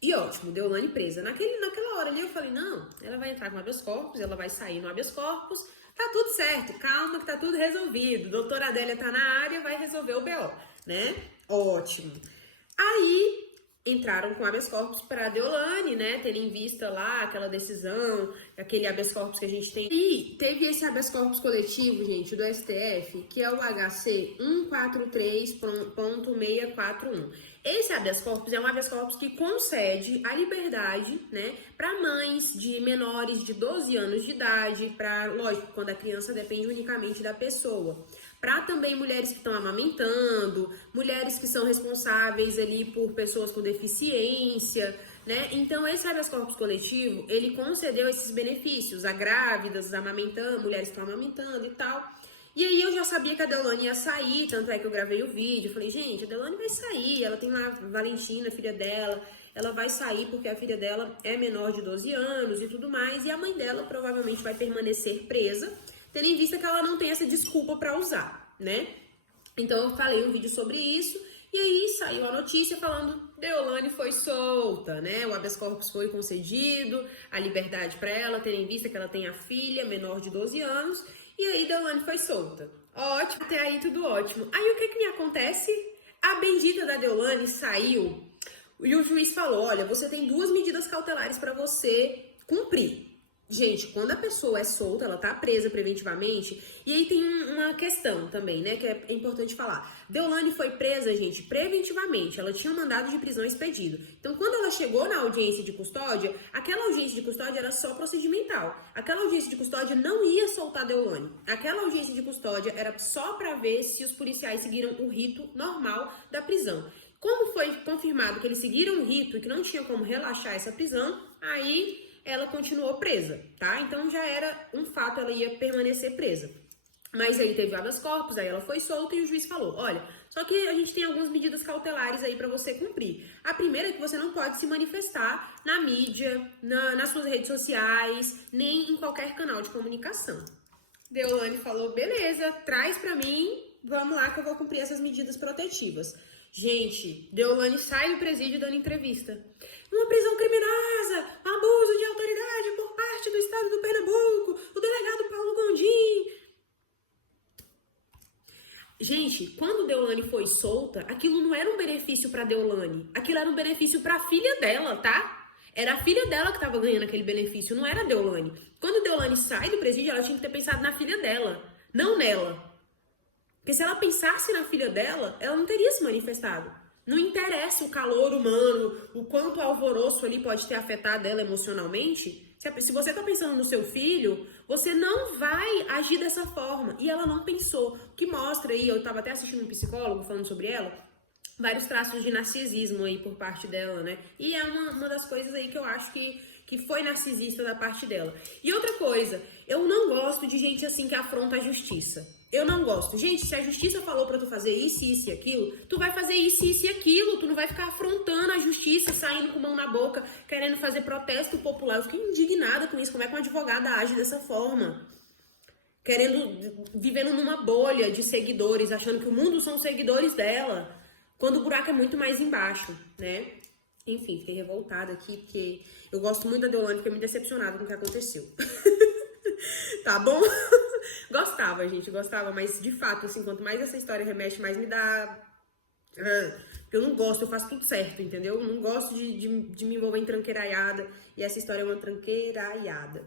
E ótimo, Deolane presa. Naquela hora ali eu falei, não, ela vai entrar com habeas corpus, ela vai sair no habeas corpus, tá tudo certo, calma que tá tudo resolvido, doutora Adélia tá na área, vai resolver o BO, né? Ótimo. Aí entraram com habeas corpus para a Deolane, né, tendo em vista lá aquela decisão, aquele habeas corpus que a gente tem. E teve esse habeas corpus coletivo, gente, do STF, que é o HC 143.641. Esse habeas corpus é um habeas corpus que concede a liberdade, né, para mães de menores de 12 anos de idade, para, lógico, quando a criança depende unicamente da pessoa, para também mulheres que estão amamentando, mulheres que são responsáveis ali por pessoas com deficiência, né? Então, esse habeas corpus coletivo, ele concedeu esses benefícios a grávidas, amamentando, mulheres que estão amamentando e tal. E aí eu já sabia que a Deolane ia sair, tanto é que eu gravei o vídeo, eu falei, gente, a Deolane vai sair, ela tem lá a Valentina, a filha dela, ela vai sair porque a filha dela é menor de 12 anos e tudo mais, e a mãe dela provavelmente vai permanecer presa, tendo em vista que ela não tem essa desculpa para usar. né? Então eu falei um vídeo sobre isso e aí saiu a notícia falando Deolane foi solta, né? O habeas corpus foi concedido, a liberdade para ela, tendo em vista que ela tem a filha menor de 12 anos, e aí Deolane foi solta. Ótimo, até aí tudo ótimo. Aí o que que me acontece? A bendita da Deolane saiu e o juiz falou, olha, você tem 2 medidas cautelares para você cumprir. Gente, quando a pessoa é solta, ela tá presa preventivamente, e aí tem uma questão também, né, que é importante falar. Deolane foi presa, gente, preventivamente, ela tinha um mandado de prisão expedido. Então, quando ela chegou na audiência de custódia, aquela audiência de custódia era só procedimental. Aquela audiência de custódia não ia soltar Deolane. Aquela audiência de custódia era só para ver se os policiais seguiram o rito normal da prisão. Como foi confirmado que eles seguiram o rito e que não tinha como relaxar essa prisão, aí ela continuou presa, tá? Então já era um fato, ela ia permanecer presa. Mas aí teve habeas corpus, aí ela foi solta e o juiz falou, olha, só que a gente tem algumas medidas cautelares aí pra você cumprir. A primeira é que você não pode se manifestar na mídia, nas suas redes sociais, nem em qualquer canal de comunicação. Deolane falou, beleza, traz pra mim, vamos lá que eu vou cumprir essas medidas protetivas. Gente, Deolane sai do presídio dando entrevista. Uma prisão criminosa, abuso de autoridade por parte do estado do Pernambuco, o delegado Paulo Gondim. Gente, quando Deolane foi solta, aquilo não era um benefício pra Deolane, aquilo era um benefício pra filha dela, tá? Era a filha dela que tava ganhando aquele benefício, não era a Deolane. Quando Deolane sai do presídio, ela tinha que ter pensado na filha dela, não nela. Porque se ela pensasse na filha dela, ela não teria se manifestado. Não interessa o calor humano, o quanto o alvoroço ali pode ter afetado ela emocionalmente. Se você tá pensando no seu filho, você não vai agir dessa forma. E ela não pensou. O que mostra aí, eu tava até assistindo um psicólogo falando sobre ela, vários traços de narcisismo aí por parte dela, né? E é uma das coisas aí que eu acho que foi narcisista da parte dela. E outra coisa, eu não gosto de gente assim que afronta a justiça. Eu não gosto. Gente, se a justiça falou pra tu fazer isso, isso e aquilo, tu vai fazer isso, isso e aquilo. Tu não vai ficar afrontando a justiça, saindo com mão na boca, querendo fazer protesto popular. Eu fiquei indignada com isso. Como é que uma advogada age dessa forma? Vivendo numa bolha de seguidores, achando que o mundo são os seguidores dela, quando o buraco é muito mais embaixo, né? Enfim, fiquei revoltada aqui, porque eu gosto muito da Deolane, fiquei muito decepcionada com o que aconteceu. Tá bom? Gostava, gente, gostava, mas de fato, assim, quanto mais essa história remexe, mais me dá... Porque eu não gosto, eu faço tudo certo, entendeu? Eu não gosto de me envolver em tranqueiraiada, e essa história é uma tranqueiraiada.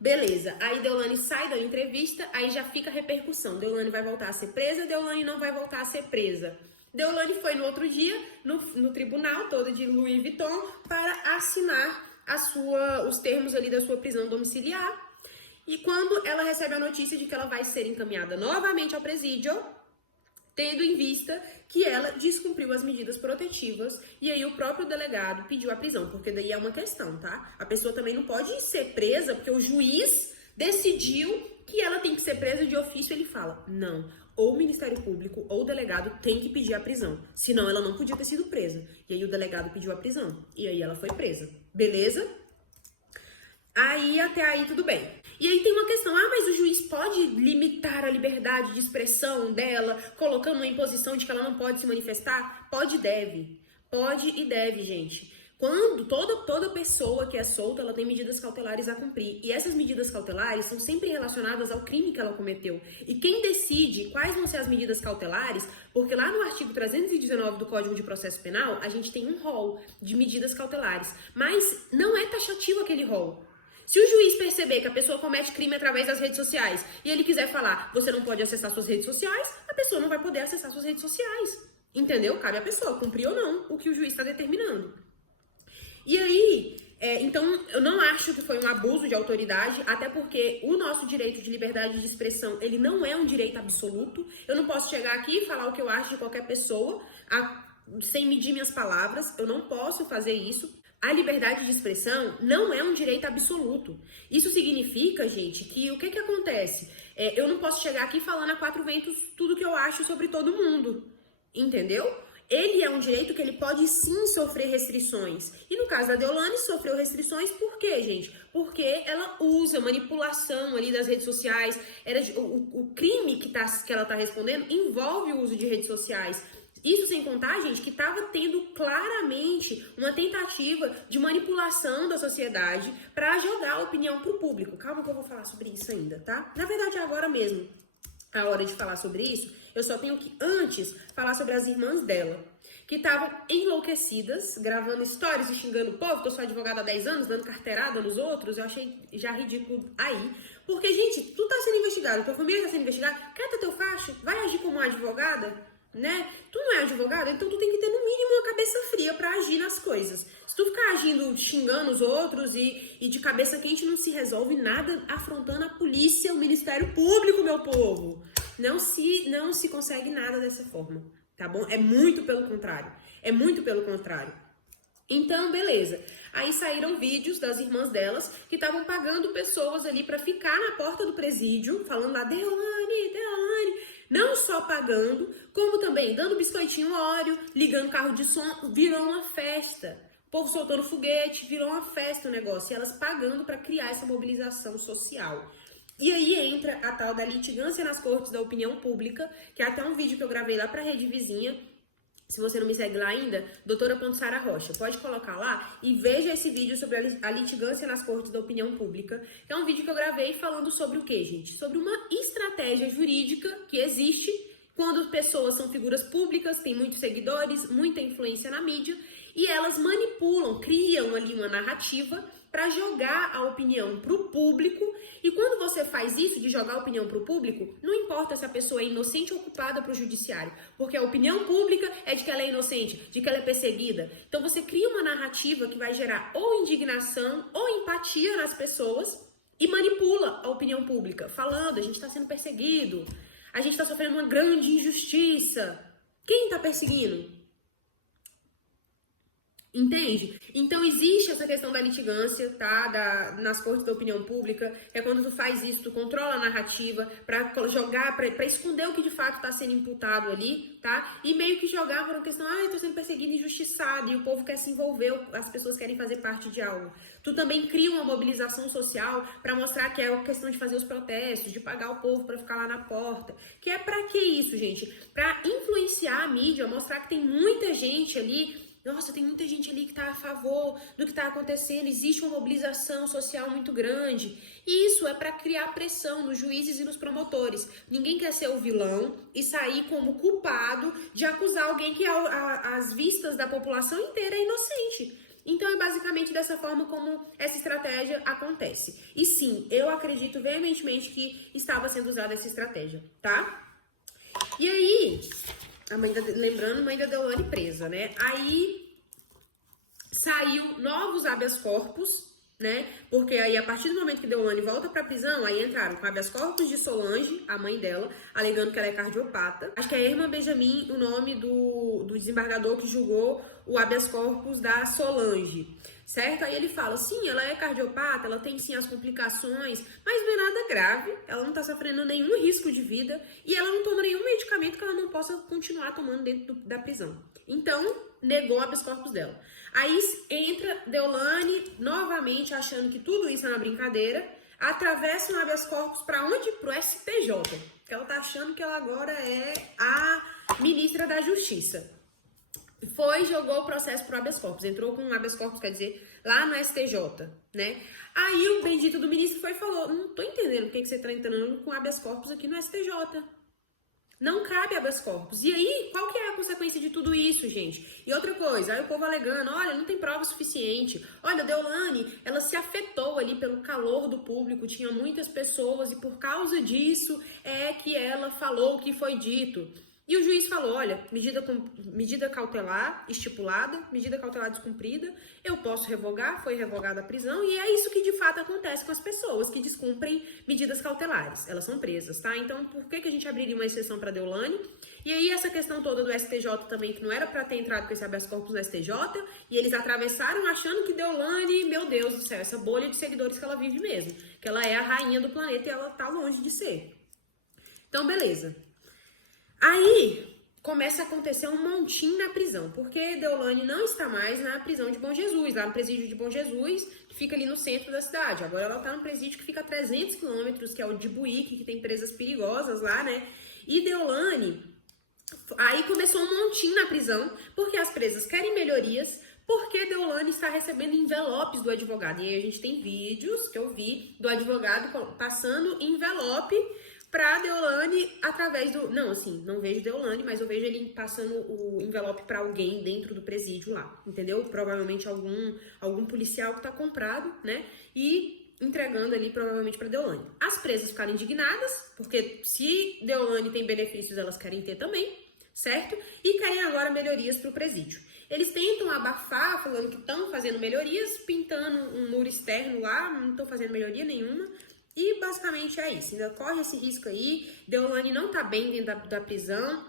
Beleza, aí Deolane sai da entrevista, aí já fica a repercussão. Deolane vai voltar a ser presa, Deolane não vai voltar a ser presa. Deolane foi no outro dia, no tribunal, toda de Louis Vuitton, para assinar os termos ali da sua prisão domiciliar. E quando ela recebe a notícia de que ela vai ser encaminhada novamente ao presídio, tendo em vista que ela descumpriu as medidas protetivas, e aí o próprio delegado pediu a prisão, porque daí é uma questão, tá? A pessoa também não pode ser presa, porque o juiz decidiu que ela tem que ser presa de ofício, ele fala, não, ou o Ministério Público ou o delegado tem que pedir a prisão, senão ela não podia ter sido presa. E aí o delegado pediu a prisão, e aí ela foi presa, beleza? Aí até aí tudo bem. E aí tem uma questão, mas o juiz pode limitar a liberdade de expressão dela, colocando uma imposição de que ela não pode se manifestar? Pode e deve. Pode e deve, gente. Quando toda pessoa que é solta, ela tem medidas cautelares a cumprir. E essas medidas cautelares são sempre relacionadas ao crime que ela cometeu. E quem decide quais vão ser as medidas cautelares, porque lá no artigo 319 do Código de Processo Penal, a gente tem um rol de medidas cautelares. Mas não é taxativo aquele rol. Se o juiz perceber que a pessoa comete crime através das redes sociais e ele quiser falar, você não pode acessar suas redes sociais, a pessoa não vai poder acessar suas redes sociais. Entendeu? Cabe à pessoa cumprir ou não o que o juiz está determinando. E aí, então, eu não acho que foi um abuso de autoridade, até porque o nosso direito de liberdade de expressão, ele não é um direito absoluto. Eu não posso chegar aqui e falar o que eu acho de qualquer pessoa, sem medir minhas palavras. Eu não posso fazer isso. A liberdade de expressão não é um direito absoluto. Isso significa, gente, que o que acontece? Eu não posso chegar aqui falando a quatro ventos tudo que eu acho sobre todo mundo, entendeu? ele é um direito que ele pode sim sofrer restrições. E no caso da Deolane, sofreu restrições por quê, gente? Porque ela usa manipulação ali das redes sociais. O crime que ela tá respondendo envolve o uso de redes sociais. Isso sem contar, gente, que estava tendo claramente uma tentativa de manipulação da sociedade para jogar a opinião pro público. Calma que eu vou falar sobre isso ainda, tá? Na verdade, é agora mesmo a hora de falar sobre isso. Eu só tenho que, antes, falar sobre as irmãs dela, que estavam enlouquecidas, gravando stories e xingando o povo, que eu sou advogada há 10 anos, dando carteirada nos outros. Eu achei já ridículo aí. Porque, gente, tu tá sendo investigado, tua família tá sendo investigada, cata teu facho, vai agir como uma advogada, né? Tu não é advogado, então tu tem que ter no mínimo uma cabeça fria pra agir nas coisas. Se tu ficar agindo, xingando os outros e de cabeça quente, não se resolve nada afrontando a polícia, o Ministério Público, meu povo. Não se consegue nada dessa forma, tá bom? É muito pelo contrário. É muito pelo contrário. Então, beleza. Aí saíram vídeos das irmãs delas que estavam pagando pessoas ali pra ficar na porta do presídio, falando lá, Deolane, Deolane. Não só pagando, como também dando biscoitinho óleo, ligando carro de som, virou uma festa. O povo soltando foguete, virou uma festa o negócio. E elas pagando para criar essa mobilização social. E aí entra a tal da litigância nas cortes da opinião pública, que é até um vídeo que eu gravei lá pra Rede Vizinha. Se você não me segue lá ainda, doutora.sara Rocha, pode colocar lá e veja esse vídeo sobre a litigância nas cortes da opinião pública. É um vídeo que eu gravei falando sobre o quê, gente? Sobre uma estratégia jurídica que existe quando pessoas são figuras públicas, têm muitos seguidores, muita influência na mídia, e elas manipulam, criam ali uma narrativa para jogar a opinião para o público. E quando você faz isso, de jogar a opinião para o público, não importa se a pessoa é inocente ou culpada para o judiciário, porque a opinião pública é de que ela é inocente, de que ela é perseguida. Então você cria uma narrativa que vai gerar ou indignação ou empatia nas pessoas e manipula a opinião pública, falando, a gente está sendo perseguido, a gente está sofrendo uma grande injustiça. Quem está perseguindo? Entende? Então existe essa questão da litigância, tá? Nas cortes da opinião pública, é quando tu faz isso, tu controla a narrativa pra jogar, pra esconder o que de fato tá sendo imputado ali, tá? E meio que jogar por uma questão, eu tô sendo perseguido, injustiçado, e o povo quer se envolver, as pessoas querem fazer parte de algo. Tu também cria uma mobilização social pra mostrar que é a questão de fazer os protestos, de pagar o povo pra ficar lá na porta. Que é pra que isso, gente? Pra influenciar a mídia, mostrar que tem muita gente ali. Nossa, tem muita gente ali que está a favor do que está acontecendo, existe uma mobilização social muito grande. E isso é para criar pressão nos juízes e nos promotores. Ninguém quer ser o vilão e sair como culpado de acusar alguém que, às vistas da população inteira, é inocente. Então, é basicamente dessa forma como essa estratégia acontece. E sim, eu acredito veementemente que estava sendo usada essa estratégia, tá? E aí... lembrando, mãe da Deolane presa, né? Aí saiu novos habeas corpus, né? Porque aí, a partir do momento que Deolane volta pra prisão, aí entraram com habeas corpus de Solange, a mãe dela, alegando que ela é cardiopata. Acho que é Herman Benjamin o nome do desembargador que julgou o habeas corpus da Solange, certo? Aí ele fala, sim, ela é cardiopata, ela tem sim as complicações, mas não é nada grave, ela não tá sofrendo nenhum risco de vida e ela não toma nenhum medicamento que ela não possa continuar tomando dentro da prisão. Então, negou o habeas corpus dela. Aí entra Deolane novamente achando que tudo isso é uma brincadeira, atravessa um habeas corpus para onde? Pro STJ, que ela tá achando que ela agora é a ministra da Justiça. Jogou o processo pro habeas corpus, entrou com um habeas corpus, quer dizer, lá no STJ, né? Aí o bendito do ministro foi e falou, não tô entendendo por que você tá entrando com habeas corpus aqui no STJ. Não cabe habeas corpus. E aí, qual que é a consequência de tudo isso, gente? E outra coisa, aí o povo alegando, olha, não tem prova suficiente. Olha, a Deolane, ela se afetou ali pelo calor do público, tinha muitas pessoas e por causa disso é que ela falou o que foi dito. E o juiz falou, olha, medida cautelar estipulada, medida cautelar descumprida, eu posso revogar, foi revogada a prisão, e é isso que de fato acontece com as pessoas que descumprem medidas cautelares, elas são presas, tá? Então, por que a gente abriria uma exceção para Deolane? E aí essa questão toda do STJ também, que não era para ter entrado com esse habeas corpus no STJ, e eles atravessaram achando que Deolane, meu Deus do céu, essa bolha de seguidores que ela vive mesmo, que ela é a rainha do planeta e ela tá longe de ser. Então, beleza. Aí, começa a acontecer um montinho na prisão, porque Deolane não está mais na prisão de Bom Jesus, lá no presídio de Bom Jesus, que fica ali no centro da cidade. Agora ela está no presídio que fica a 300 quilômetros, que é o de Buíque, que tem presas perigosas lá, né? E Deolane, aí começou um montinho na prisão, porque as presas querem melhorias, porque Deolane está recebendo envelopes do advogado. E aí a gente tem vídeos que eu vi do advogado passando envelope pra Deolane através do... Não, assim, não vejo Deolane, mas eu vejo ele passando o envelope pra alguém dentro do presídio lá, entendeu? Provavelmente algum policial que tá comprado, né? E entregando ali provavelmente pra Deolane. As presas ficaram indignadas, porque se Deolane tem benefícios, elas querem ter também, certo? E querem agora melhorias pro presídio. Eles tentam abafar, falando que estão fazendo melhorias, pintando um muro externo lá, não estão fazendo melhoria nenhuma. E basicamente é isso, ainda corre esse risco aí. Deolane não tá bem dentro da prisão.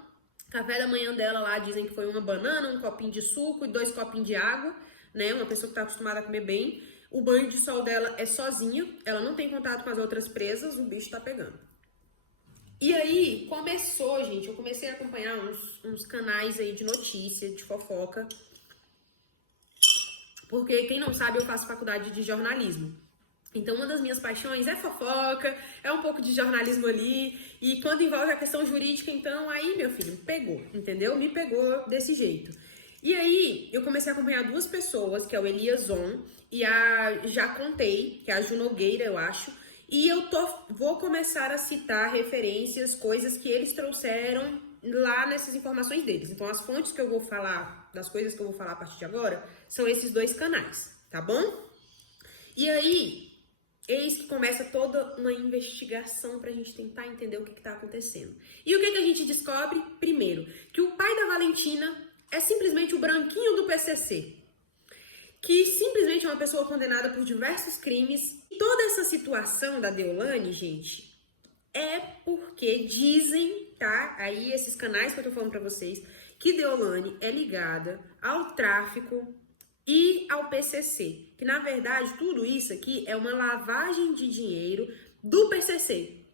Café da manhã dela lá dizem que foi uma banana, um copinho de suco e 2 copinhos de água, né? Uma pessoa que tá acostumada a comer bem. O banho de sol dela é sozinha, ela não tem contato com as outras presas, o bicho tá pegando. E aí começou, gente, eu comecei a acompanhar uns canais aí de notícia, de fofoca. Porque quem não sabe, eu faço faculdade de jornalismo. Então, uma das minhas paixões é fofoca, é um pouco de jornalismo ali. E quando envolve a questão jurídica, então, aí, meu filho, pegou, entendeu? Me pegou desse jeito. E aí, eu comecei a acompanhar 2 pessoas, que é o Elias On e a Já Contei, que é a Ju Nogueira, eu acho. E vou começar a citar referências, coisas que eles trouxeram lá nessas informações deles. Então, as fontes que eu vou falar, das coisas que eu vou falar a partir de agora, são esses 2 canais, tá bom? E aí... eis que começa toda uma investigação pra gente tentar entender o que tá acontecendo. E o que a gente descobre? Primeiro, que o pai da Valentina é simplesmente o branquinho do PCC. Que simplesmente é uma pessoa condenada por diversos crimes. E toda essa situação da Deolane, gente, é porque dizem, tá? Aí esses canais que eu tô falando pra vocês, que Deolane é ligada ao tráfico e ao PCC, que na verdade tudo isso aqui é uma lavagem de dinheiro do PCC.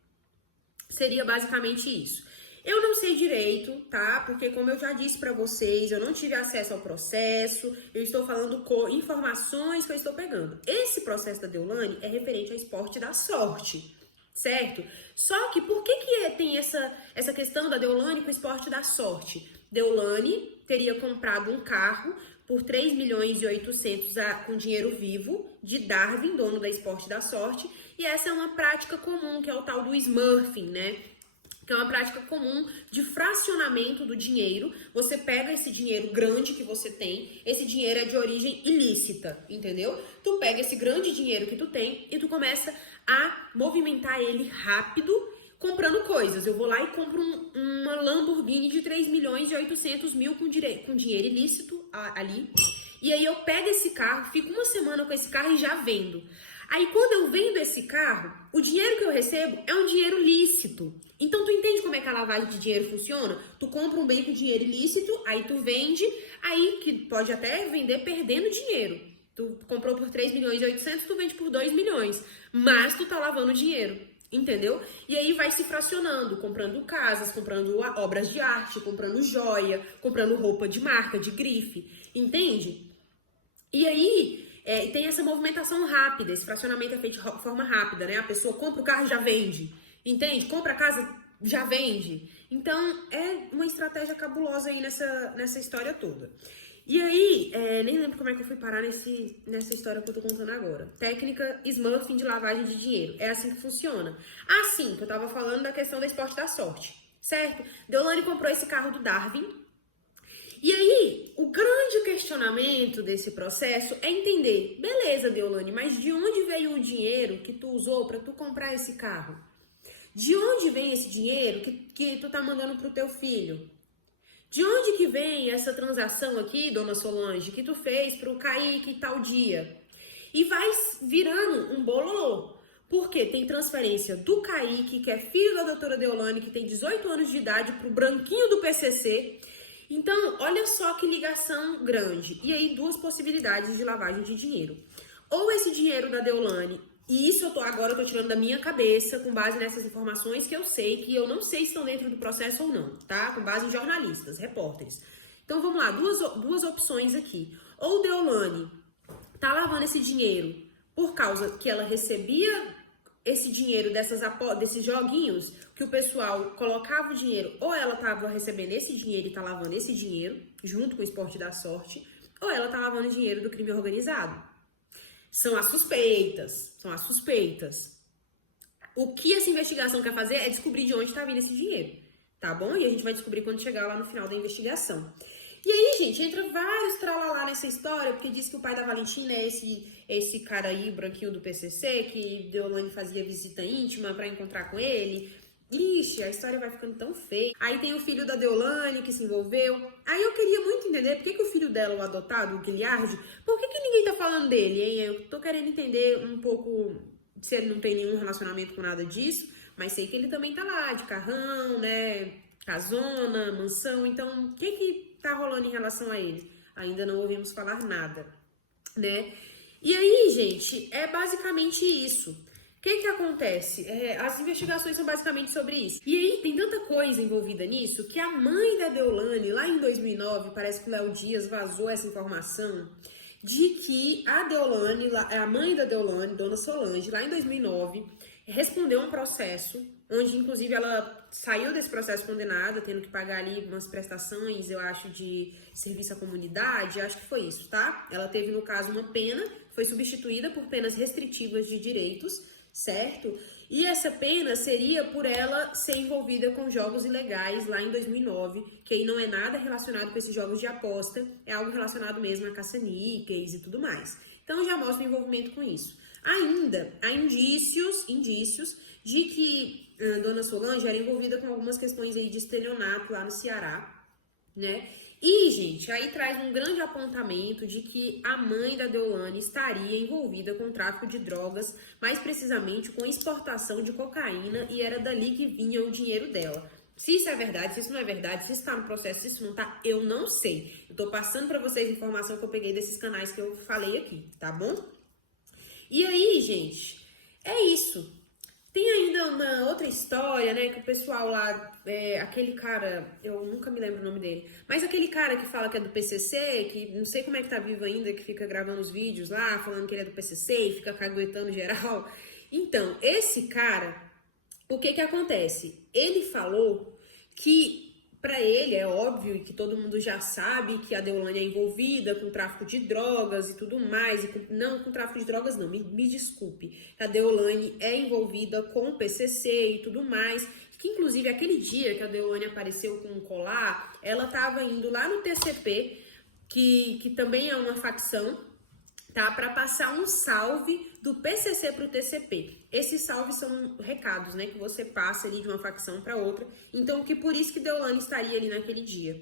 Seria basicamente isso. Eu não sei direito, tá? Porque como eu já disse pra vocês, eu não tive acesso ao processo, eu estou falando com informações que eu estou pegando. Esse processo da Deolane é referente ao esporte da sorte, certo? Só que por que tem essa questão da Deolane com o esporte da sorte? Deolane teria comprado um carro por 3 milhões e 800 com dinheiro vivo de Darwin, dono da Esporte da Sorte, e essa é uma prática comum, que é o tal do smurfing, né? Que é uma prática comum de fracionamento do dinheiro. Você pega esse dinheiro grande que você tem, esse dinheiro é de origem ilícita, entendeu? Tu pega esse grande dinheiro que tu tem e tu começa a movimentar ele rápido, comprando coisas. Eu vou lá e compro uma Lamborghini de 3 milhões e 800 mil com dinheiro ilícito ali. E aí eu pego esse carro, fico uma semana com esse carro e já vendo. Aí quando eu vendo esse carro, o dinheiro que eu recebo é um dinheiro lícito. Então tu entende como é que a lavagem de dinheiro funciona? Tu compra um bem com dinheiro ilícito, aí tu vende, aí que pode até vender perdendo dinheiro. Tu comprou por 3 milhões e 800, tu vende por 2 milhões. Mas tu tá lavando dinheiro. Entendeu? E aí vai se fracionando, comprando casas, comprando obras de arte, comprando joia, comprando roupa de marca, de grife, entende? E aí tem essa movimentação rápida, esse fracionamento é feito de forma rápida, né? A pessoa compra o carro e já vende, entende? Compra a casa, já vende. Então é uma estratégia cabulosa aí nessa história toda. E aí, nem lembro como é que eu fui parar nessa história que eu tô contando agora. Técnica smurfing de lavagem de dinheiro. É assim que funciona. Assim, que eu tava falando da questão do esporte da sorte, certo? Deolane comprou esse carro do Darwin. E aí, o grande questionamento desse processo é entender, beleza, Deolane, mas de onde veio o dinheiro que tu usou pra tu comprar esse carro? De onde vem esse dinheiro que tu tá mandando pro teu filho? De onde que vem essa transação aqui, dona Solange, que tu fez pro Kaique tal dia? E vai virando um bololô. Porque tem transferência do Kaique, que é filho da doutora Deolane, que tem 18 anos de idade, pro branquinho do PCC. Então, olha só que ligação grande. E aí, 2 possibilidades de lavagem de dinheiro. Ou esse dinheiro da Deolane E isso agora eu tô tirando da minha cabeça, com base nessas informações que eu sei, que eu não sei se estão dentro do processo ou não, tá? Com base em jornalistas, repórteres. Então vamos lá, duas opções aqui. Ou Deolane tá lavando esse dinheiro por causa que ela recebia esse dinheiro desses joguinhos, que o pessoal colocava o dinheiro, ou ela tava recebendo esse dinheiro e tá lavando esse dinheiro, junto com o esporte da sorte, ou ela tá lavando dinheiro do crime organizado. São as suspeitas, O que essa investigação quer fazer é descobrir de onde está vindo esse dinheiro, tá bom? E a gente vai descobrir quando chegar lá no final da investigação. E aí, gente, entra vários tralalá nessa história, porque diz que o pai da Valentina é esse cara aí, branquinho do PCC, que Deolane fazia visita íntima pra encontrar com ele. Ixi, a história vai ficando tão feia. Aí tem o filho da Deolane que se envolveu. Aí eu queria muito entender por que o filho dela, o adotado, o Guilherme, por que ninguém tá falando dele, hein? Eu tô querendo entender um pouco se ele não tem nenhum relacionamento com nada disso, mas sei que ele também tá lá, de carrão, né? Casona, mansão. Então, o que tá rolando em relação a ele? Ainda não ouvimos falar nada, né? E aí, gente, é basicamente isso. O que acontece? As investigações são basicamente sobre isso. E aí tem tanta coisa envolvida nisso que a mãe da Deolane, lá em 2009, parece que o Léo Dias vazou essa informação de que a Deolane, a mãe da Deolane, Dona Solange, lá em 2009, respondeu um processo, onde inclusive ela saiu desse processo condenada, tendo que pagar ali umas prestações, eu acho, de serviço à comunidade, acho que foi isso, tá? Ela teve, no caso, uma pena, foi substituída por penas restritivas de direitos, certo? E essa pena seria por ela ser envolvida com jogos ilegais lá em 2009, que aí não é nada relacionado com esses jogos de aposta, é algo relacionado mesmo a caça-níqueis e tudo mais. Então já mostra o envolvimento com isso. Ainda há indícios de que a Dona Solange era envolvida com algumas questões aí de estelionato lá no Ceará, né? E, gente, aí traz um grande apontamento de que a mãe da Deolane estaria envolvida com o tráfico de drogas, mais precisamente com exportação de cocaína, e era dali que vinha o dinheiro dela. Se isso é verdade, se isso não é verdade, se isso tá no processo, se isso não tá, eu não sei. Eu tô passando pra vocês a informação que eu peguei desses canais que eu falei aqui, tá bom? E aí, gente, é isso. Tem ainda uma outra história, né, que o pessoal lá, aquele cara, eu nunca me lembro o nome dele, mas aquele cara que fala que é do PCC, que não sei como é que tá vivo ainda, que fica gravando os vídeos lá, falando que ele é do PCC e fica caguetando geral. Então, esse cara, o que acontece? Ele falou que pra ele é óbvio e que todo mundo já sabe que a Deolane é envolvida com tráfico de drogas e tudo mais, não com tráfico de drogas não, me desculpe, a Deolane é envolvida com o PCC e tudo mais, que inclusive aquele dia que a Deolane apareceu com um colar, ela tava indo lá no TCP, que também é uma facção, tá? Para passar um salve do PCC para o TCP. Esses salves são recados, né? Que você passa ali de uma facção para outra. Então, que por isso que Deolane estaria ali naquele dia.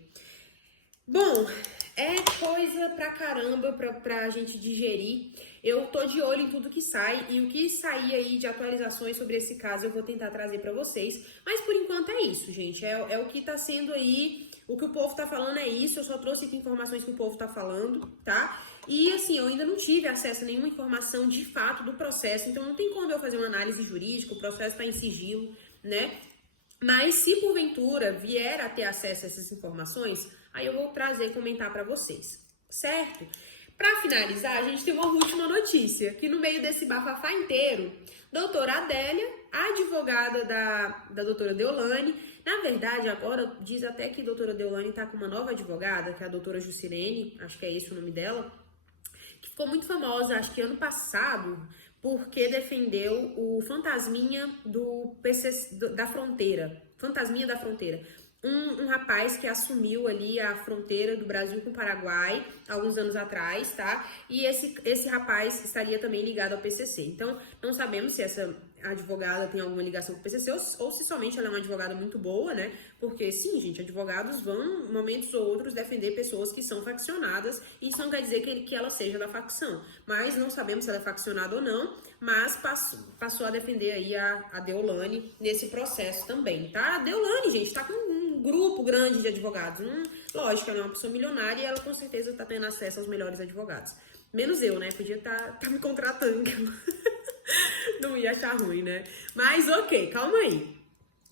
Bom, é coisa pra caramba pra gente digerir. Eu tô de olho em tudo que sai. E o que sair aí de atualizações sobre esse caso eu vou tentar trazer pra vocês. Mas por enquanto é isso, gente. É o que tá sendo aí. O que o povo tá falando é isso. Eu só trouxe aqui informações que o povo tá falando, tá? E assim, eu ainda não tive acesso a nenhuma informação de fato do processo, então não tem como eu fazer uma análise jurídica, o processo está em sigilo, né? Mas se porventura vier a ter acesso a essas informações, aí eu vou trazer e comentar para vocês, certo? Para finalizar, a gente tem uma última notícia, que no meio desse bafafá inteiro, doutora Adélia, a advogada da doutora Deolane, na verdade, agora diz até que a doutora Deolane tá com uma nova advogada, que é a doutora Jucirene, acho que é esse o nome dela, que ficou muito famosa, acho que ano passado, porque defendeu o fantasminha da fronteira. Fantasminha da fronteira. Um rapaz que assumiu ali a fronteira do Brasil com o Paraguai, alguns anos atrás, tá? E esse rapaz estaria também ligado ao PCC. Então, não sabemos se essa advogada tem alguma ligação com o PCC ou se somente ela é uma advogada muito boa, né? Porque, sim, gente, advogados vão, momentos ou outros, defender pessoas que são faccionadas. E isso não quer dizer que ela seja da facção. Mas não sabemos se ela é faccionada ou não, mas passou a defender aí a Deolane nesse processo também, tá? A Deolane, gente, tá com um grupo grande de advogados. Lógico, ela é uma pessoa milionária e ela com certeza tá tendo acesso aos melhores advogados. Menos eu, né? Podia tá me contratando. Não ia achar ruim, né? Mas ok, calma aí.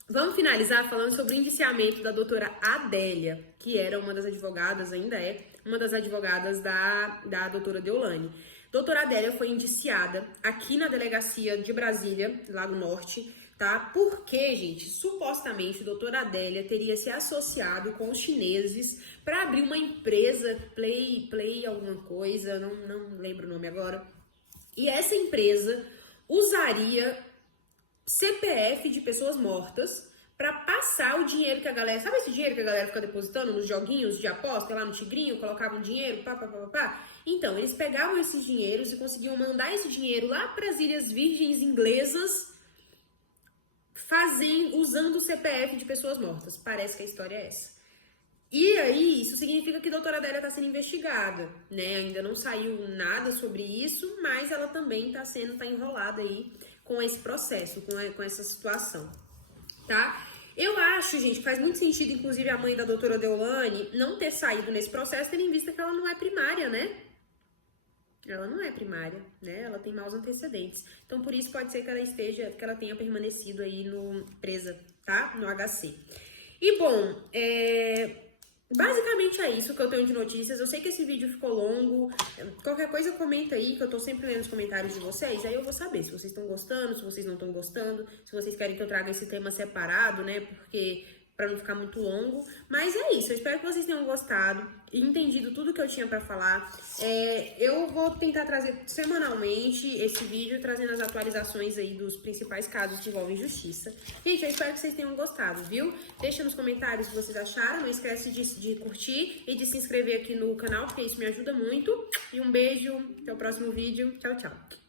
Vamos finalizar falando sobre o indiciamento da doutora Adélia, que era uma das advogadas, ainda é, uma das advogadas da doutora Deolane. Doutora Adélia foi indiciada aqui na delegacia de Brasília, Lago Norte, tá? Porque, gente, supostamente a doutora Adélia teria se associado com os chineses para abrir uma empresa, Play alguma coisa, não lembro o nome agora. E essa empresa usaria CPF de pessoas mortas para passar o dinheiro que a galera... Sabe esse dinheiro que a galera fica depositando nos joguinhos de aposta, lá no Tigrinho, colocavam dinheiro, pá. Então, eles pegavam esses dinheiros e conseguiam mandar esse dinheiro lá para as Ilhas Virgens Inglesas, usando o CPF de pessoas mortas. Parece que a história é essa. E aí, isso significa que a doutora Adélia está sendo investigada, né? Ainda não saiu nada sobre isso, mas ela também tá enrolada aí com esse processo, com essa situação, tá? Eu acho, gente, que faz muito sentido, inclusive, a mãe da doutora Deolane não ter saído nesse processo, tendo em vista que ela não é primária, né? Ela não é primária, né? Ela tem maus antecedentes. Então, por isso, pode ser que ela tenha permanecido aí presa, tá? No HC. E, bom, basicamente é isso que eu tenho de notícias. Eu sei que esse vídeo ficou longo. Qualquer coisa comenta aí, que eu tô sempre lendo os comentários de vocês. Aí eu vou saber se vocês estão gostando, se vocês não estão gostando, se vocês querem que eu traga esse tema separado, né? Porque pra não ficar muito longo. Mas é isso, eu espero que vocês tenham gostado e entendido tudo que eu tinha pra falar. Eu vou tentar trazer semanalmente esse vídeo, trazendo as atualizações aí dos principais casos que envolvem justiça. Gente, eu espero que vocês tenham gostado, viu? Deixa nos comentários o que vocês acharam, não esquece de curtir e de se inscrever aqui no canal, porque isso me ajuda muito. E um beijo, até o próximo vídeo. Tchau, tchau.